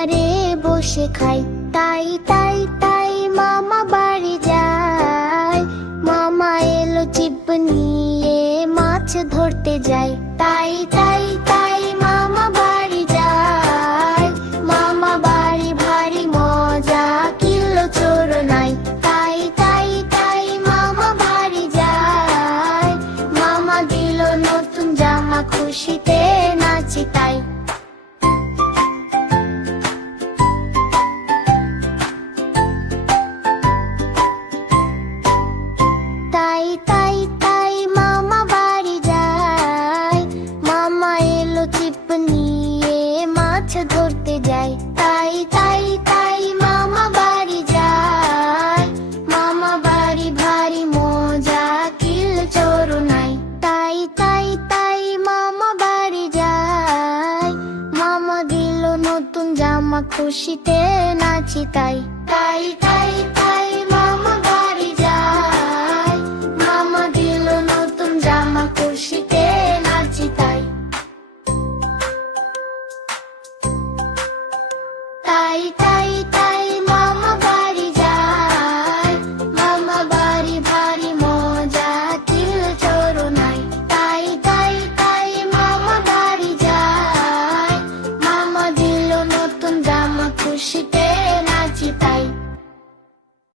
দুয়ারে বসে খাই। তাই তাই তাই মামা বাড়ি যায়। মামা এলো ছিপ নিয়ে মাছ ধরতে যায়। তাই তাই তাই মামা বাড়ি যায়। মামা বাড়ি ভারী মজা, কিলো চোর নাই। তাই তাই তাই মামা বাড়ি যায়। মামা দিল নতুন জামা, খুশিতে নাচি তাই। তাই তাই তাই মামা বাড়ি যায়। মামা এলো ছিপ নিয়ে মাছ ধরতে যায়। তাই তাই তাই মামা বাড়ি যায়। মামা বাড়ি ভারী মজা, কিল চোর নাই। তাই তাই তাই মামা বাড়ি যায়। মামা দিল নতুন জামা, খুশিতে নাচি তাই। তাই তাই তাই